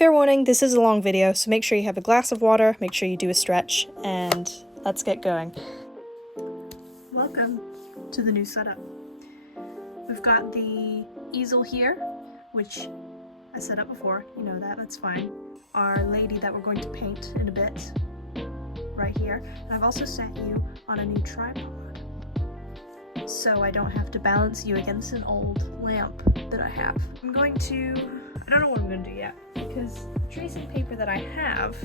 Fair warning, this is a long video, so make sure you have a glass of water, make sure you do a stretch, and let's get going. Welcome to the new setup. We've got the easel here, which I set up before, you know that's fine. Our lady that we're going to paint in a bit, right here. And I've also sent you on a new tripod, so I don't have to balance you against an old lamp that I have. I don't know what I'm going to do yet, because the tracing paper that I have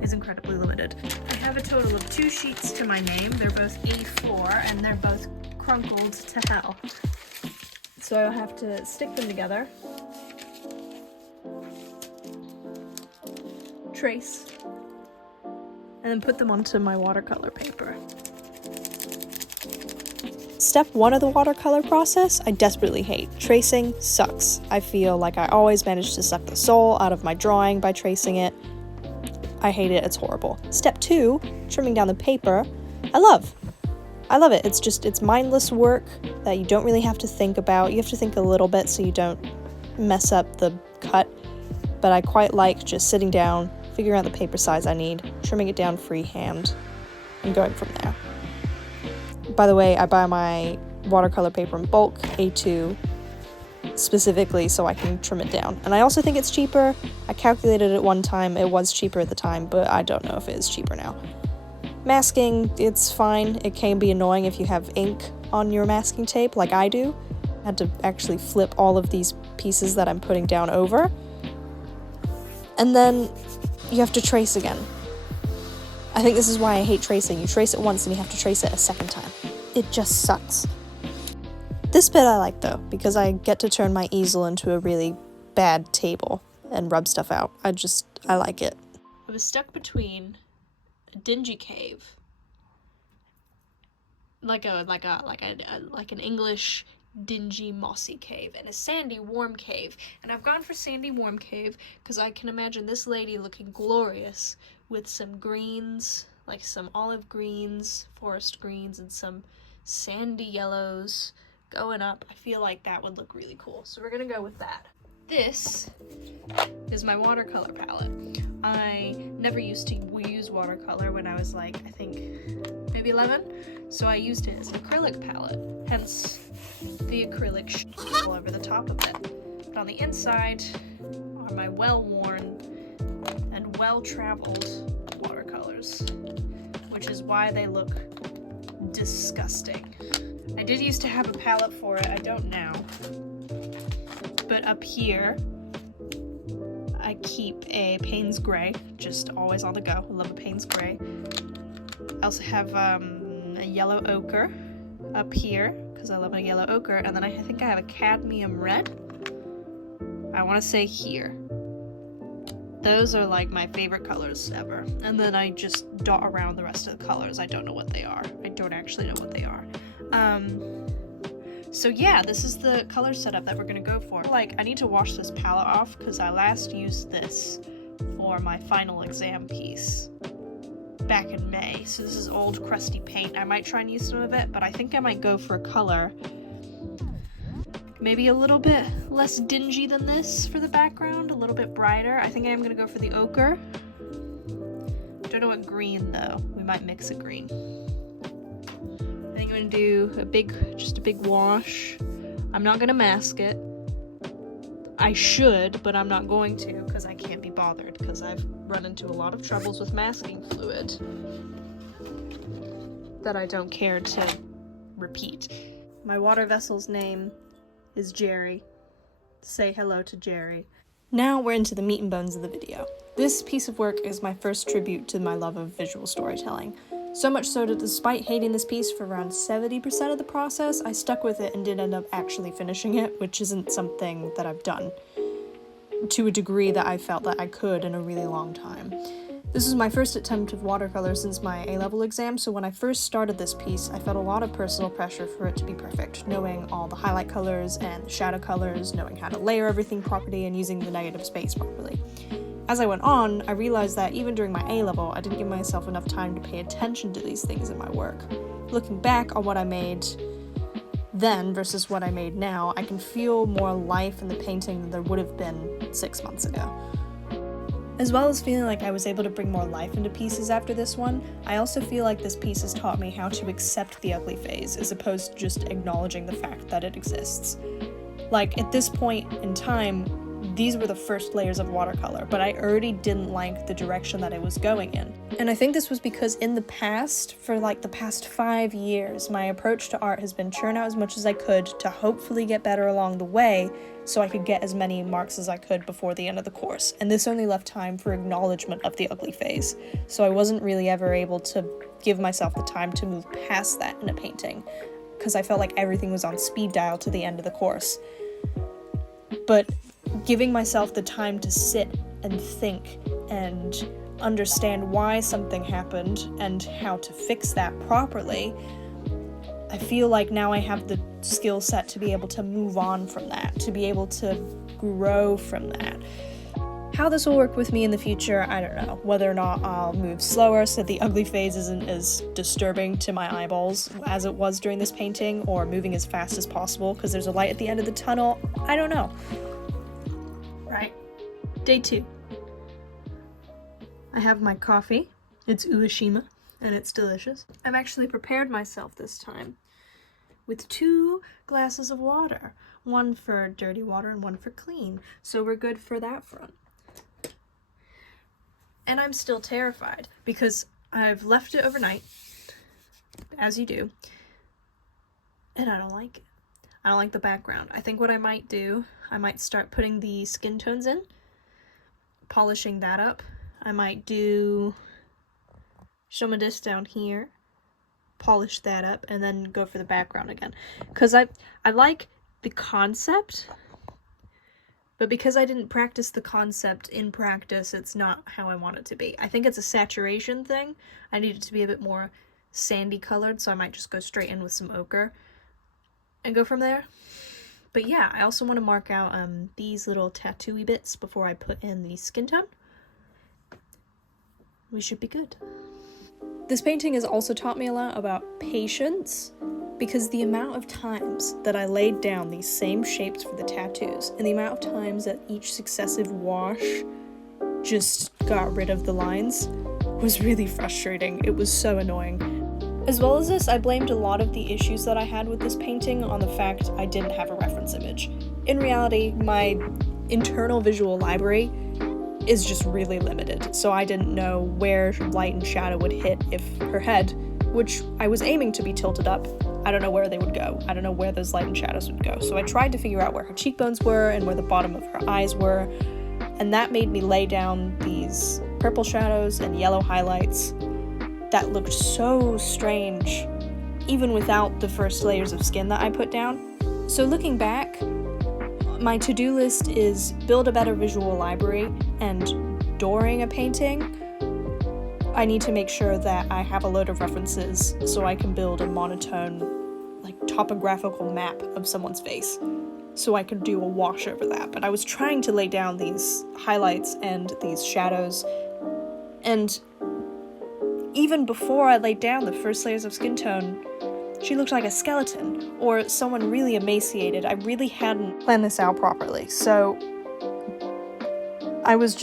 is incredibly limited. I have a total of 2 sheets to my name. They're both A4 and they're both crumpled to hell. So I'll have to stick them together, trace, and then put them onto my watercolor paper. Step 1 of the watercolor process, I desperately hate. Tracing sucks. I feel like I always manage to suck the soul out of my drawing by tracing it. I hate it, it's horrible. Step 2, trimming down the paper, I love it. It's mindless work that you don't really have to think about. You have to think a little bit so you don't mess up the cut, but I quite like just sitting down, figuring out the paper size I need, trimming it down freehand, and going from there. By the way, I buy my watercolor paper in bulk, A2, specifically so I can trim it down. And I also think it's cheaper. I calculated it one time, it was cheaper at the time, but I don't know if it is cheaper now. Masking, it's fine. It can be annoying if you have ink on your masking tape, like I do. I had to actually flip all of these pieces that I'm putting down over. And then you have to trace again. I think this is why I hate tracing. You trace it once and you have to trace it a second time. It just sucks. This bit I like though, because I get to turn my easel into a really bad table and rub stuff out. I like it. I was stuck between a dingy cave, like an English dingy mossy cave, and a sandy warm cave. And I've gone for sandy warm cave because I can imagine this lady looking glorious with some greens, like some olive greens, forest greens, and some sandy yellows going up. I feel like that would look really cool, so we're gonna go with that. This is my watercolor palette. I never used to use watercolor when I was like, I think maybe 11, so I used it as an acrylic palette, hence the acrylic all over the top of it. But on the inside are my well-worn and well-traveled watercolors, which is why they look disgusting. I did used to have a palette for it, I don't now. But up here, I keep a Payne's Gray, just always on the go. I love a Payne's Gray. I also have a yellow ochre up here, because I love a yellow ochre, and then I think I have a cadmium red. I want to say here. Those are like my favorite colors ever. And then I just dot around the rest of the colors. I don't know what they are. I don't actually know what they are. So yeah, this is the color setup that we're gonna go for. Like, I need to wash this palette off because I last used this for my final exam piece back in May. So this is old crusty paint. I might try and use some of it, but I think I might go for a color maybe a little bit less dingy than this for the background, a little bit brighter. I think I am gonna go for the ochre. Don't know what green though. We might mix a green. I think I'm gonna do just a big wash. I'm not gonna mask it. I should, but I'm not going to because I can't be bothered because I've run into a lot of troubles with masking fluid that I don't care to repeat. My water vessel's name is Jerry. Say hello to Jerry. Now we're into the meat and bones of the video. This piece of work is my first tribute to my love of visual storytelling. So much so that despite hating this piece for around 70% of the process, I stuck with it and did end up actually finishing it, which isn't something that I've done to a degree that I felt that I could in a really long time. This is my first attempt of watercolor since my A-level exam, so when I first started this piece, I felt a lot of personal pressure for it to be perfect, knowing all the highlight colors and the shadow colors, knowing how to layer everything properly, and using the negative space properly. As I went on, I realized that even during my A-level, I didn't give myself enough time to pay attention to these things in my work. Looking back on what I made then versus what I made now, I can feel more life in the painting than there would have been 6 months ago. As well as feeling like I was able to bring more life into pieces after this one, I also feel like this piece has taught me how to accept the ugly phase as opposed to just acknowledging the fact that it exists. Like, at this point in time, these were the first layers of watercolor, but I already didn't like the direction that it was going in. And I think this was because in the past, for like the past 5 years, my approach to art has been churn out as much as I could to hopefully get better along the way so I could get as many marks as I could before the end of the course. And this only left time for acknowledgement of the ugly phase. So I wasn't really ever able to give myself the time to move past that in a painting, because I felt like everything was on speed dial to the end of the course. But giving myself the time to sit and think and understand why something happened and how to fix that properly, I feel like now I have the skill set to be able to move on from that, to be able to grow from that. How this will work with me in the future, I don't know. Whether or not I'll move slower so that the ugly phase isn't as disturbing to my eyeballs as it was during this painting, or moving as fast as possible because there's a light at the end of the tunnel, I don't know. Right, day 2. I have my coffee. It's Ueshima, and it's delicious. I've actually prepared myself this time with 2 glasses of water. One for dirty water and one for clean. So we're good for that front. And I'm still terrified because I've left it overnight, as you do, and I don't like it. I don't like the background. I think what I might do, I might start putting the skin tones in, polishing that up. I might do some of this down here, polish that up, and then go for the background again. Because I like the concept, but because I didn't practice the concept in practice, it's not how I want it to be. I think it's a saturation thing. I need it to be a bit more sandy colored, so I might just go straight in with some ochre and go from there. But yeah, I also want to mark out these little tattoo-y bits before I put in the skin tone. We should be good. This painting has also taught me a lot about patience, because the amount of times that I laid down these same shapes for the tattoos, and the amount of times that each successive wash just got rid of the lines, was really frustrating. It was so annoying. As well as this, I blamed a lot of the issues that I had with this painting on the fact I didn't have a reference image. In reality, my internal visual library is just really limited, so I didn't know where light and shadow would hit if her head, which I was aiming to be tilted up, I don't know where they would go. I don't know where those light and shadows would go. So I tried to figure out where her cheekbones were and where the bottom of her eyes were, and that made me lay down these purple shadows and yellow highlights that looked so strange, even without the first layers of skin that I put down. So looking back, my to-do list is build a better visual library, and during a painting, I need to make sure that I have a load of references so I can build a monotone, like, topographical map of someone's face, so I could do a wash over that. But I was trying to lay down these highlights and these shadows, and even before I laid down the first layers of skin tone, she looked like a skeleton, or someone really emaciated. I really hadn't planned this out properly, so I was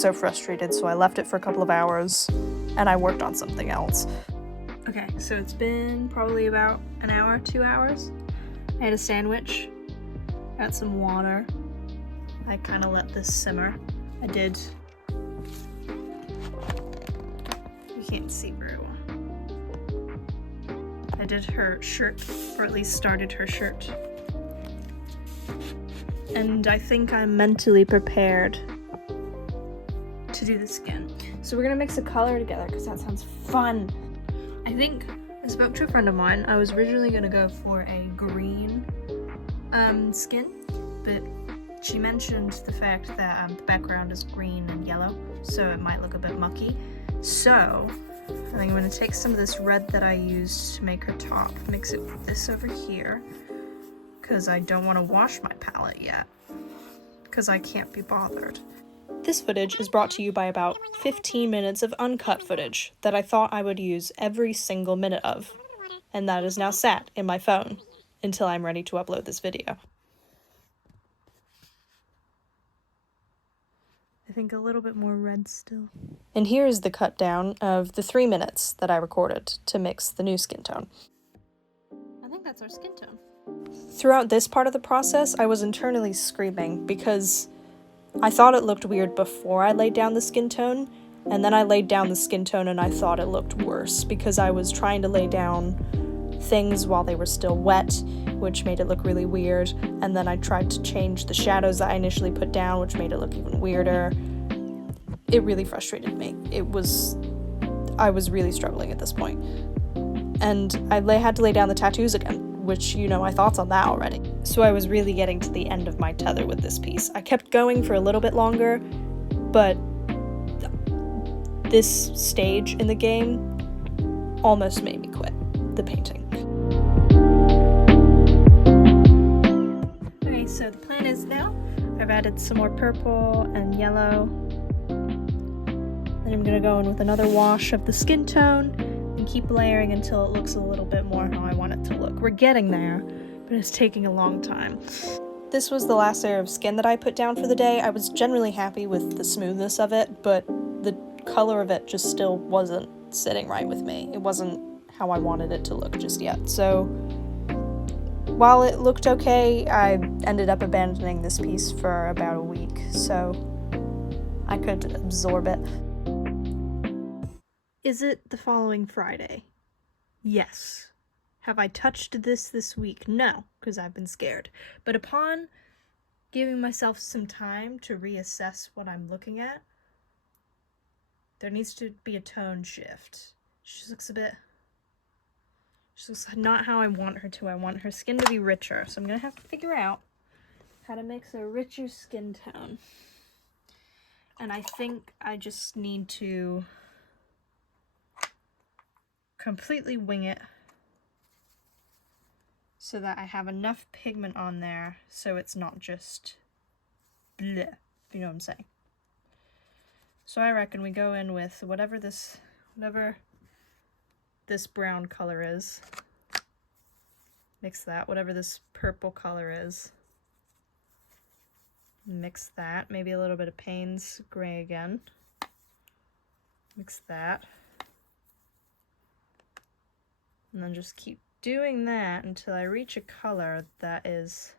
so frustrated, so I left it for a couple of hours, and I worked on something else. Okay, so it's been probably about an hour, 2 hours. I had a sandwich, got some water. I kind of let this simmer. You can't see very well. I did her shirt, or at least started her shirt. And I think I'm mentally prepared to do the skin. So we're gonna mix a color together because that sounds fun. I spoke to a friend of mine. I was originally gonna go for a green skin, but she mentioned the fact that the background is green and yellow, so it might look a bit mucky. So I think I'm gonna take some of this red that I used to make her top, mix it with this over here, because I don't want to wash my palette yet, because I can't be bothered. This footage is brought to you by about 15 minutes of uncut footage that I thought I would use every single minute of, and that is now sat in my phone until I'm ready to upload this video. I think a little bit more red still. And here is the cut down of the 3 minutes that I recorded to mix the new skin tone. I think that's our skin tone. Throughout this part of the process, I was internally screaming because I thought it looked weird before I laid down the skin tone, and then I laid down the skin tone and I thought it looked worse because I was trying to lay down things while they were still wet, which made it look really weird, and then I tried to change the shadows that I initially put down, which made it look even weirder. It really frustrated me. I was really struggling at this point. And I had to lay down the tattoos again, which, you know, my thoughts on that already. So I was really getting to the end of my tether with this piece. I kept going for a little bit longer, but this stage in the game almost made me quit the painting. Okay, so the plan is now I've added some more purple and yellow. Then I'm gonna go in with another wash of the skin tone and keep layering until it looks a little bit more how I want it to look. We're getting there, but it's taking a long time. This was the last layer of skin that I put down for the day. I was generally happy with the smoothness of it, but the color of it just still wasn't sitting right with me. It wasn't how I wanted it to look just yet. So while it looked okay, I ended up abandoning this piece for about a week so I could absorb it. Is it the following Friday? Yes. Have I touched this week? No, because I've been scared. But upon giving myself some time to reassess what I'm looking at, there needs to be a tone shift. She looks not how I want her to. I want her skin to be richer, so I'm gonna have to figure out how to mix a richer skin tone. And I think I just need to completely wing it so that I have enough pigment on there so it's not just bleh, if you know what I'm saying. So I reckon we go in with whatever this brown color is. Mix that. Whatever this purple color is. Mix that. Maybe a little bit of Payne's gray again. Mix that. And then just keep doing that until I reach a color that is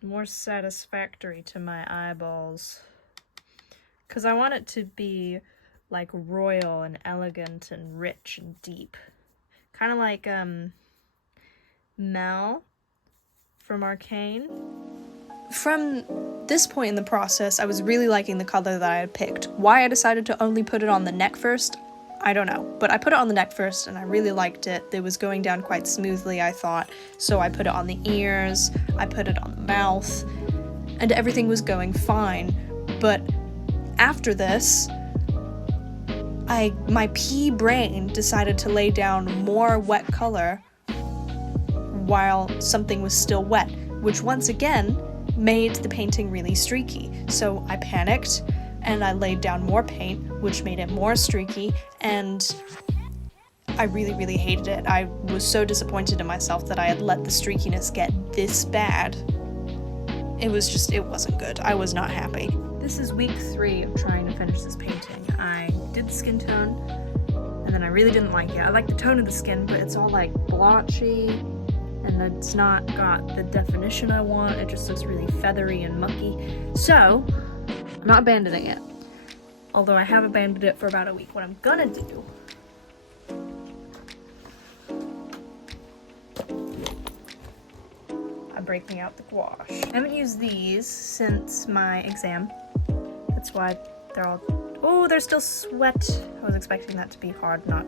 more satisfactory to my eyeballs. Because I want it to be like royal and elegant and rich and deep. Kind of like Mel from Arcane. From this point in the process, I was really liking the color that I had picked. Why I decided to only put it on the neck first, I don't know. But I put it on the neck first and I really liked it. It was going down quite smoothly, I thought. So I put it on the ears, I put it on the mouth, and everything was going fine. But after this, my pea brain decided to lay down more wet color while something was still wet, which once again made the painting really streaky. So I panicked and I laid down more paint, which made it more streaky, and I really, really hated it. I was so disappointed in myself that I had let the streakiness get this bad. It wasn't good. I was not happy. This is week 3 of trying to finish this painting. I did the skin tone, and then I really didn't like it. I like the tone of the skin, but it's all like blotchy, and it's not got the definition I want. It just looks really feathery and mucky. So, I'm not abandoning it. Although I have abandoned it for about a week. What I'm gonna do I'm breaking out the gouache. I haven't used these since my exam. That's why they're all... Oh, they're still sweat. I was expecting that to be hard, not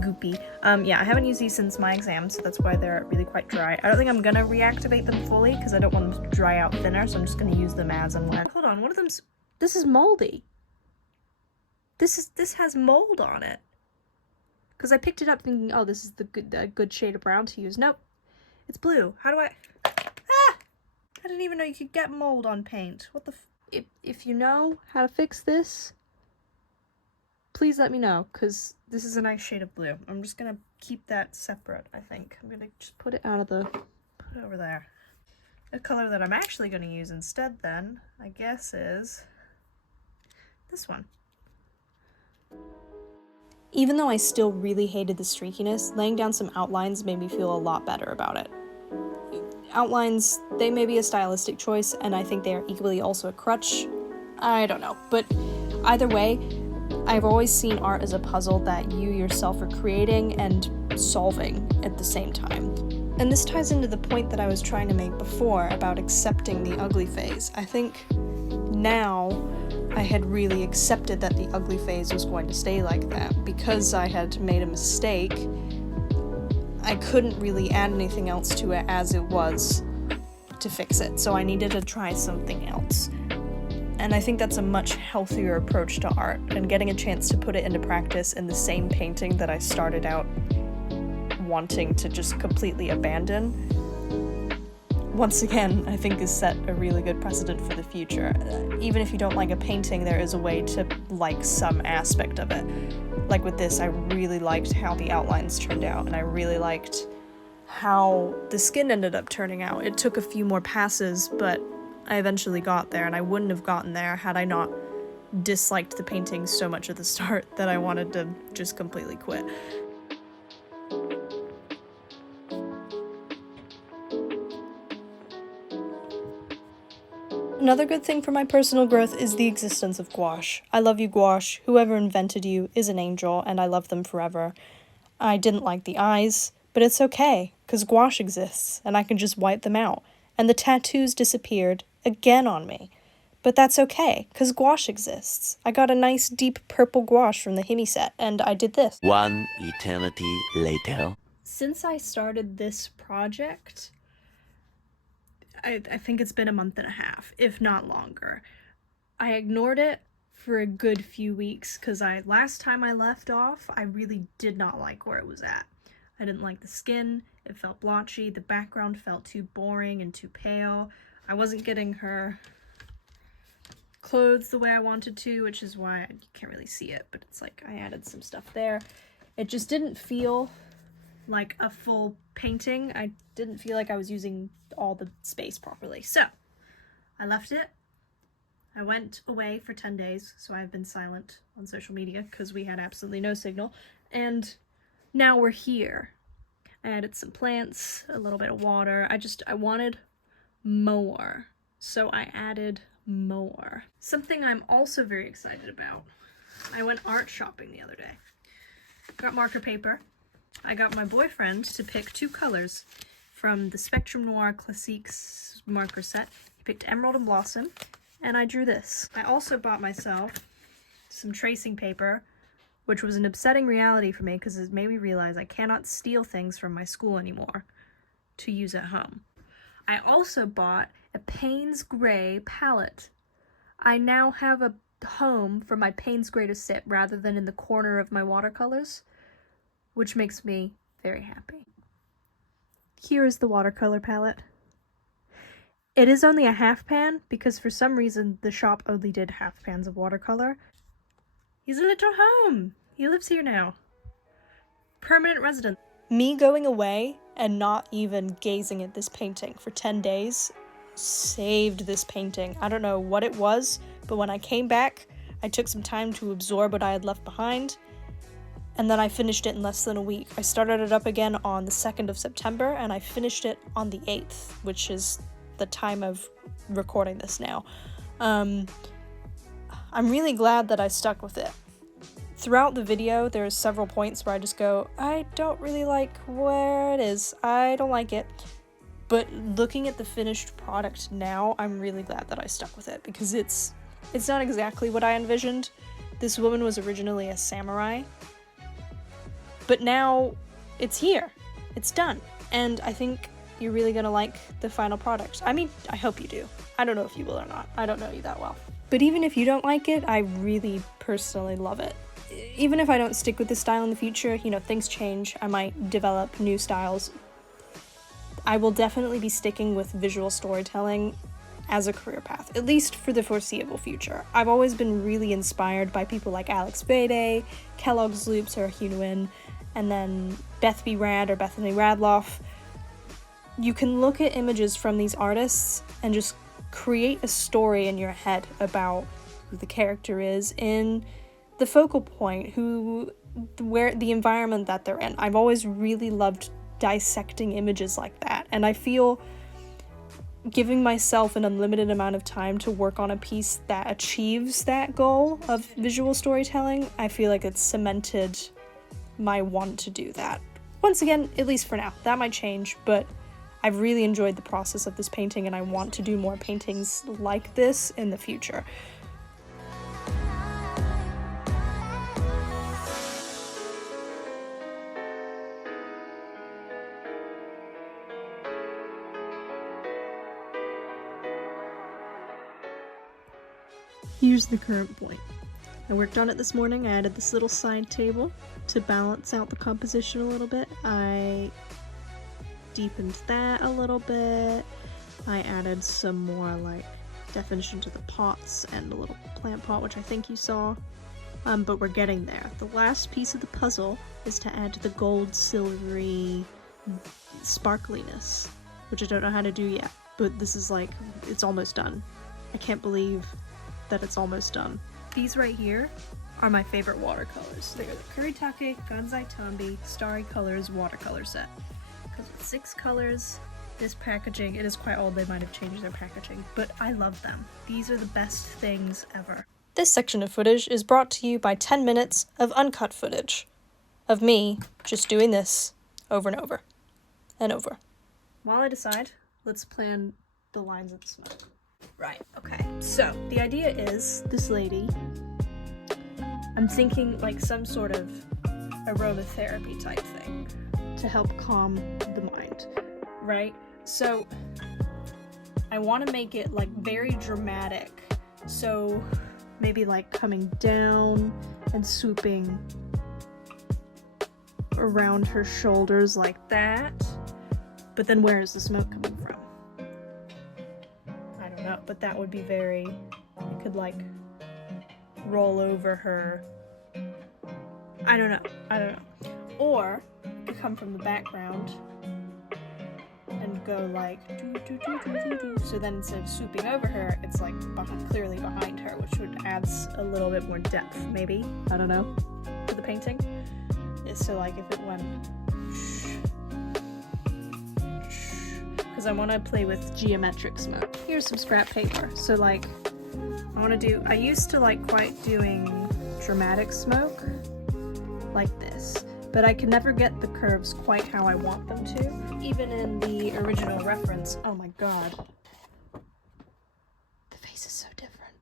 goopy. Yeah, I haven't used these since my exam, so that's why they're really quite dry. I don't think I'm gonna reactivate them fully because I don't want them to dry out thinner, so I'm just gonna use them as and when. Hold on, one of them's... This is moldy. This has mold on it. Because I picked it up thinking, oh, this is the good shade of brown to use. Nope. It's blue. How do I... Ah! I didn't even know you could get mold on paint. What the... If you know how to fix this, please let me know, because this is a nice shade of blue. I'm just gonna keep that separate, I think. I'm gonna just put it over there. The color that I'm actually gonna use instead then, I guess, is this one. Even though I still really hated the streakiness, laying down some outlines made me feel a lot better about it. Outlines, they may be a stylistic choice, and I think they are equally also a crutch. I don't know, but either way, I've always seen art as a puzzle that you yourself are creating and solving at the same time. And this ties into the point that I was trying to make before about accepting the ugly phase. I think now I had really accepted that the ugly phase was going to stay like that. Because I had made a mistake, I couldn't really add anything else to it as it was to fix it, so I needed to try something else. And I think that's a much healthier approach to art, and getting a chance to put it into practice in the same painting that I started out wanting to just completely abandon, once again, I think has set a really good precedent for the future. Even if you don't like a painting, there is a way to like some aspect of it. Like with this, I really liked how the outlines turned out, and I really liked how the skin ended up turning out. It took a few more passes, but I eventually got there, and I wouldn't have gotten there had I not disliked the painting so much at the start that I wanted to just completely quit. Another good thing for my personal growth is the existence of gouache. I love you, gouache. Whoever invented you is an angel, and I love them forever. I didn't like the eyes, but it's okay, because gouache exists, and I can just wipe them out. And the tattoos disappeared again on me. But that's okay, because gouache exists. I got a nice deep purple gouache from the Himi set, and I did this. One eternity later. Since I started this project, I think it's been a month and a half, if not longer. I ignored it for a good few weeks, because last time I left off, I really did not like where it was at. I didn't like the skin, it felt blotchy, the background felt too boring and too pale. I wasn't getting her clothes the way I wanted to, which is why you can't really see it, but it's like I added some stuff there. It just didn't feel like a full painting. I didn't feel like I was using all the space properly. So I left it. I went away for 10 days, so I've been silent on social media because we had absolutely no signal. And now we're here. I added some plants, a little bit of water. I wanted more, so I added more. Something I'm also very excited about. I went art shopping the other day. Got marker paper. I got my boyfriend to pick 2 colors from the Spectrum Noir Classiques marker set. He picked Emerald and Blossom, and I drew this. I also bought myself some tracing paper, which was an upsetting reality for me because it made me realize I cannot steal things from my school anymore to use at home. I also bought a Payne's Gray palette. I now have a home for my Payne's Gray to sit rather than in the corner of my watercolors, which makes me very happy. Here is the watercolor palette. It is only a half pan because for some reason the shop only did half pans of watercolor. He's a little home. He lives here now. Permanent resident. Me going away and not even gazing at this painting for 10 days saved this painting. I don't know what it was, but when I came back, I took some time to absorb what I had left behind, and then I finished it in less than a week. I started it up again on the 2nd of September, and I finished it on the 8th, which is the time of recording this now. I'm really glad that I stuck with it. Throughout the video, there's several points where I just go, I don't really like where it is. I don't like it. But looking at the finished product now, I'm really glad that I stuck with it because it's not exactly what I envisioned. This woman was originally a samurai, but now it's here. It's done. And I think you're really gonna like the final product. I mean, I hope you do. I don't know if you will or not. I don't know you that well. But even if you don't like it, I really personally love it. Even if I don't stick with this style in the future, you know, things change. I might develop new styles. I will definitely be sticking with visual storytelling as a career path, at least for the foreseeable future. I've always been really inspired by people like Alex Vade, Kellogg's Loops or Hunuin, and then Beth B. Rad or Bethany Radloff. You can look at images from these artists and just create a story in your head about who the character is in the focal point, where the environment that they're in. I've always really loved dissecting images like that, and I feel giving myself an unlimited amount of time to work on a piece that achieves that goal of visual storytelling, I feel like it's cemented my want to do that. Once again, at least for now. That might change, but I've really enjoyed the process of this painting, and I want to do more paintings like this in the future. Here's the current point. I worked on it this morning. I added this little side table to balance out the composition a little bit. I deepened that a little bit. I added some more like definition to the pots and a little plant pot, which I think you saw. But we're getting there. The last piece of the puzzle is to add the gold silvery sparkliness, which I don't know how to do yet, but this is like, it's almost done. I can't believe that it's almost done. These right here are my favorite watercolors. They're the Kuretake Gansai Tambi Starry Colors watercolor set. It comes with 6 colors. This packaging, it is quite old, they might have changed their packaging, but I love them. These are the best things ever. This section of footage is brought to you by 10 minutes of uncut footage of me just doing this over and over and over. While I decide, let's plan the lines of the smoke. Right, okay. So, the idea is, this lady, I'm thinking like some sort of aromatherapy type thing to help calm the mind, right? So, I want to make it like very dramatic. So, maybe like coming down and swooping around her shoulders like that. But then where is the smoke coming from? But that would be very, it could like roll over her. I don't know. Or it could come from the background and go like doo. So then instead of swooping over her, it's like clearly behind her, which would add a little bit more depth, maybe. I don't know, to the painting. So like if it went, because I want to play with geometric smoke. Here's some scrap paper. So like, I used to like quite doing dramatic smoke like this, but I could never get the curves quite how I want them to. Even in the original reference, oh my god. The face is so different.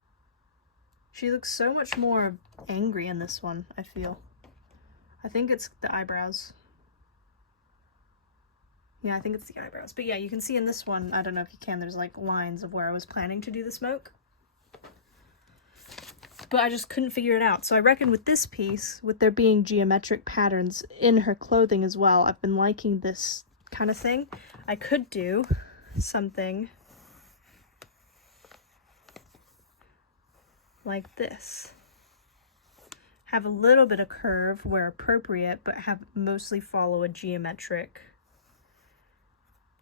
She looks so much more angry in this one, I feel. I think it's the eyebrows. Yeah, I think it's the eyebrows. But yeah, you can see in this one, I don't know if you can, there's like lines of where I was planning to do the smoke. But I just couldn't figure it out. So I reckon with this piece, with there being geometric patterns in her clothing as well, I've been liking this kind of thing. I could do something like this. Have a little bit of curve where appropriate, but have mostly follow a geometric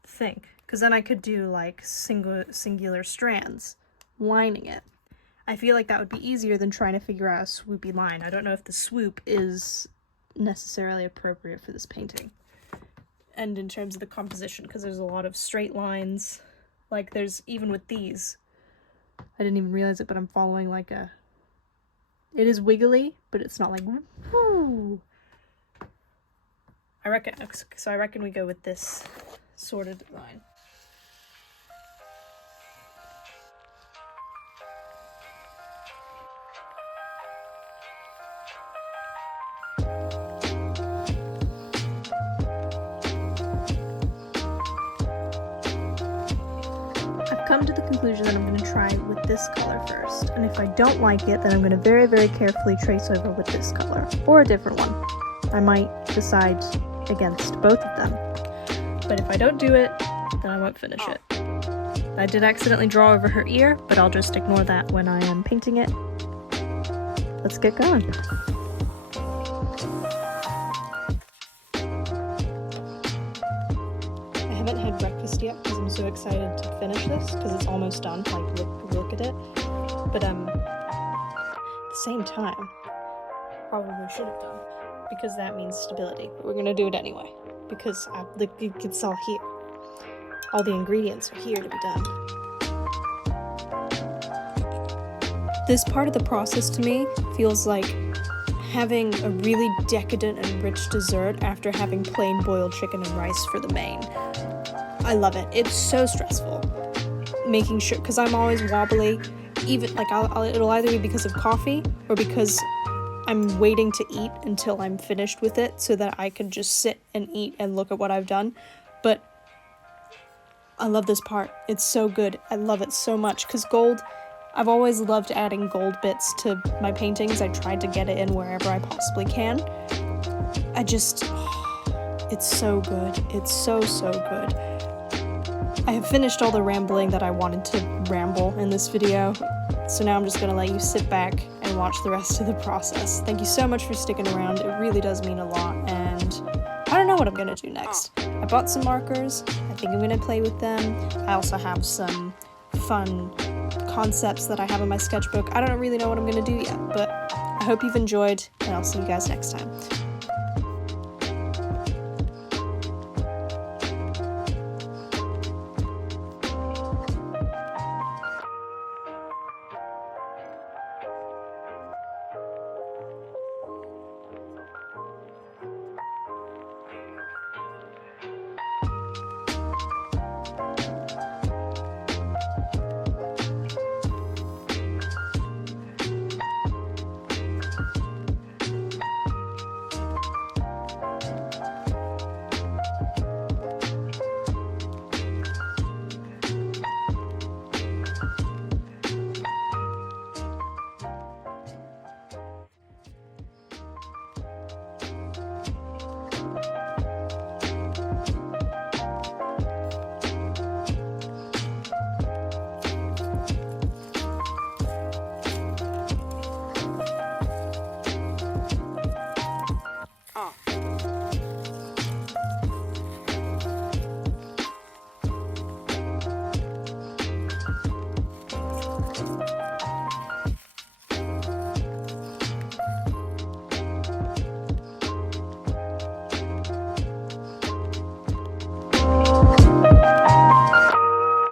thing, because then I could do like singular strands lining it. I feel like that would be easier than trying to figure out a swoopy line. I don't know if the swoop is necessarily appropriate for this painting. And in terms of the composition, because there's a lot of straight lines, like there's, even with these, I didn't even realize it, but I'm following like a, it is wiggly, but it's not like whoo. I reckon we go with this sort of design. I've come to the conclusion that I'm going to try with this color first, and if I don't like it, then I'm going to very, very carefully trace over with this color, or a different one. I might decide against both of them. But if I don't do it, then I won't finish it. I did accidentally draw over her ear, but I'll just ignore that when I am painting it. Let's get going. I haven't had breakfast yet because I'm so excited to finish this because it's almost done. Like, look at it. But at the same time, probably should have done, because that means stability. But we're gonna do it anyway because it's all here. All the ingredients are here to be done. This part of the process to me feels like having a really decadent and rich dessert after having plain boiled chicken and rice for the main. I love it. It's so stressful. Making sure, because I'm always wobbly, even like it'll either be because of coffee or because I'm waiting to eat until I'm finished with it so that I can just sit and eat and look at what I've done. But I love this part. It's so good. I love it so much because gold, I've always loved adding gold bits to my paintings. I tried to get it in wherever I possibly can. It's so good. It's so good. I have finished all the rambling that I wanted to ramble in this video, so now I'm just gonna let you sit back and watch the rest of the process. Thank you so much for sticking around. It really does mean a lot, and I don't know what I'm gonna do next. I bought some markers. I think I'm gonna play with them. I also have some fun concepts that I have in my sketchbook. I don't really know what I'm gonna do yet, but I hope you've enjoyed, and I'll see you guys next time.